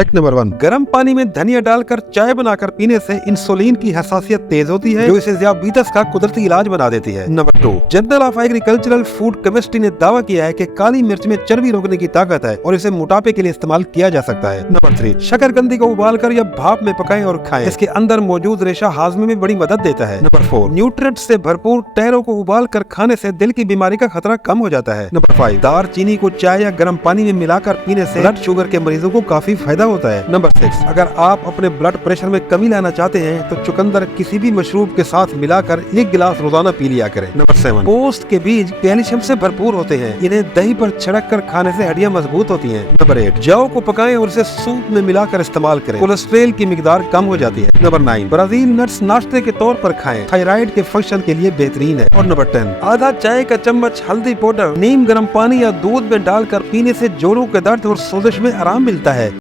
Fact number 1, गर्म पानी में धनिया डालकर चाय बनाकर पीने से इंसुलिन की हसासियत तेज होती है, जो इसे दियाबेतिस का कुदरती इलाज बना देती है। Number 2, journal of agricultural food chemistry ने दावा किया है कि काली मिर्च में चर्बी रोकने की ताकत है और इसे मोटापे के लिए इस्तेमाल किया जा सकता है। नंबर 3, शकरकंदी को उबालकर या भाप में पकाएं और खाएं। इसके अंदर मौजूद रेशा हाजमे में बड़ी मदद देता है। नंबर 4, न्यूट्रिएंट्स से भरपूर टैरो को उबालकर खाने से दिल की बीमारी का खतरा कम हो जाता है। नंबर 5, दालचीनी को चाय या गर्म पानी में मिलाकर पीने से ब्लड शुगर के मरीजों को काफी फायदा होता है। नंबर 6, अगर आप अपने ब्लड प्रेशर में कमी लाना चाहते हैं तो चुकंदर किसी भी मशरूब के साथ मिलाकर 1 गिलास रोजाना पी लिया करें। नंबर 7, पोस्त के बीज कैल्शियम से भरपूर होते हैं, इन्हें दही पर छिड़क कर खाने से हड्डियां मजबूत होती हैं। नंबर 8, जौ को पकाएं और इसे सूप में मिलाकर इस्तेमाल करें, कोलेस्ट्रॉल की मिकदार कम हो जाती है। नंबर 9, ब्राजील नट्स नाश्ते के तौर पर खाएं, थायराइड के फंक्शन के लिए बेहतरीन है। और नंबर 10, आधा चाय का चम्मच हल्दी पाउडर नीम गर्म पानी या दूध में डालकर पीने से जोड़ों के दर्द और सोजिश में आराम मिलता है।